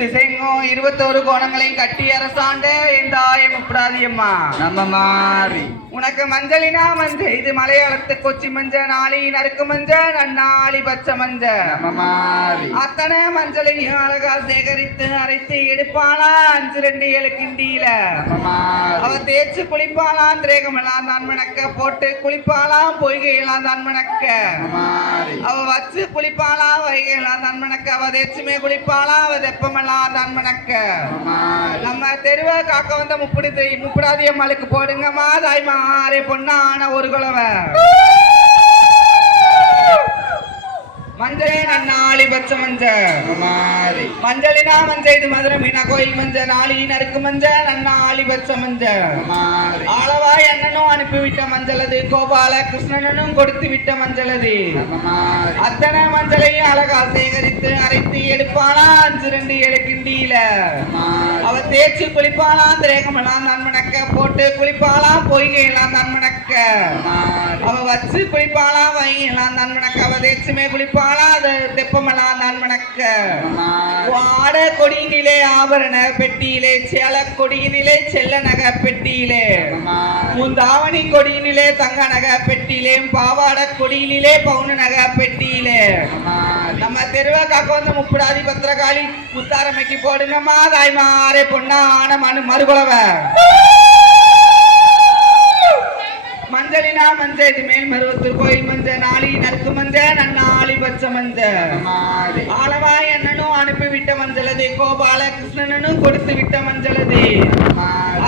திசைங்கும் 21 கோணங்களையும் கட்டி அரசாண்ட எந்தாய முப்படாதியம்மா நம்ம மாறி உனக்கு மஞ்சளினா மஞ்சள் இது மலையாளத்து கொச்சி மஞ்ச நாளி நறுக்கு மஞ்ச நன்னாளி பச்சை மஞ்ச நம்ம மாறி அத்தனை மஞ்சளையும் அழகா சேகரித்து அரைத்து எடுப்பாளா 5-2 கிண்டியில அவ தேய்ச்சி குளிப்பாளாம் திரேகமெல்லாம் தான் மணக்க போட்டு குளிப்பாளாம் பொய்கையெல்லாம் தான் மணக்க அவ வச்சு குளிப்பாளாம் வைகையெல்லாம் தான் மணக்க அவ தேய்ச்சுமே குளிப்பாளாம் அவ தெப்பமெல்லாம் தான் மணக்க நம்ம தெருவை காக்க வந்த முப்படாதி அம்மாளுக்கு போடுங்கம்மா தாய்மாரே பொண்ணான ஒரு குலவை மஞ்சளே நன்னாளி பச்சை மஞ்ச மஞ்சளினா மஞ்ச இது மதுரை மீனா கோயில் மஞ்ச நாளி நறுக்கு மஞ்ச நன்னாளி பச்சை மஞ்ச ஆளவா எண்ணனும் அனுப்பிவிட்ட மஞ்சள் அது கோபால கிருஷ்ணனும் கொடுத்து விட்ட மஞ்சள் அது அத்தனை மஞ்சளையும் அழகா சேகரித்து அரைத்து எடுப்பானா 5-2 கிண்டியில அவ தேய்ச்சி குளிப்பாளாம் திரேகமெல்லாம் தான் மணக்க போட்டு குளிப்பாளாம் பொய்கையெல்லாம் தான் மணக்க அவ வச்சு குளிப்பாளாம் வைகையெல்லாம் தான் மணக்க அவ தேய்ச்சுமே குளிப்பா தெப்பமெல்லாம் தான் மணக்க வாட கொடியினிலே ஆபரண பெட்டியிலே சேல கொடியினிலே செல்ல நகை பெட்டியிலே முந்தாவணி கொடியினிலே தங்க நகை பெட்டியிலே பாவாட கொடியினிலே பவுன நகை பெட்டியிலே நம்ம தெருவை காக்க வந்த முப்படாதி பத்திரகாளி முத்தாரமைக்கு போடுங்கம்மா தாய்மாரே பொண்ணான மறுகுலவ மஞ்சளினா மஞ்ச இது மேல் மருவத்தூர் கோயில் மஞ்ச நாளி நறுக்கு மஞ்ச நன்னாளி பச்சை மஞ்ச ஆளவா எண்ணனும் அனுப்பிவிட்ட மஞ்சள் அது கோபால கிருஷ்ணனும் கொடுத்து விட்ட மஞ்சள் அது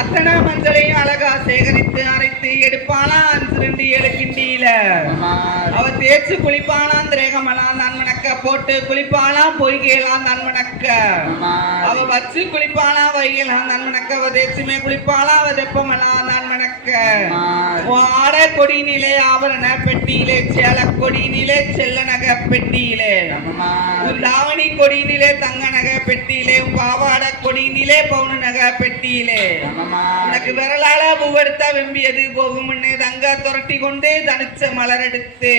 அத்தனை மஞ்சளையும் அழகா சேகரித்து அரைத்து எடுப்பாளா 5-2 கிண்டியில அவ தேய்ச்சி குளிப்பாளாம் திரேகமெல்லாம் தான் மணக்க போட்டு குளிப்பாளாம் பொய்கையெல்லாம் தான் மணக்க அவ வச்சு குளிப்பாளாம் வைகையெல்லாம் தான் மணக்க அவ தேய்ச்சுமே குளிப்பாளாம் அவ தெப்பமெல்லாம் தான் மணக்க வாட கொடியினிலே ஆபரண பெட்டியிலே சேல கொடியினிலே செல்ல நகை பெட்டியிலே தாவணி கொடியினிலே தங்க நகை பெட்டியிலே பாவாட கொடியினிலே பவுன நகை பெட்டியிலே உனக்கு விரலால பூவெடுத்தா வெம்பியது போகும் தங்க துரட்டி கொண்டு தனிச்ச மலர் எடுத்து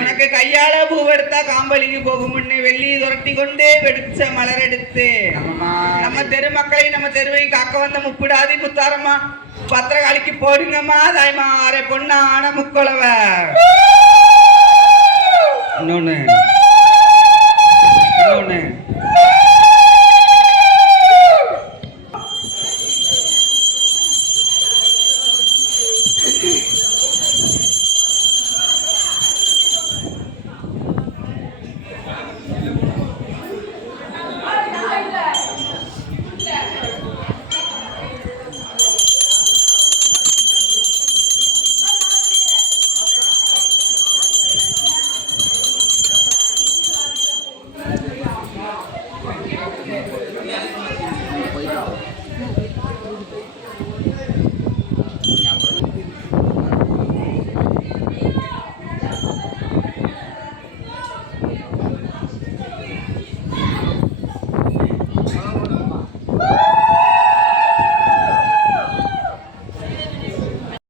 உனக்கு கையால பூவெடுத்தா காம்பளிக்கு போகும் வெள்ளி துரட்டி கொண்டு வெடிச்ச மலர் எடுத்து நம்ம தெரு மக்களை நம்ம தெருவை காக்க வந்த முப்படாதி முத்தாரம்மா பத்திரகாளிக்கு போடுங்கம்மா தாய்மாரே பொண்ணான முக்குலவ இன்னொன்னு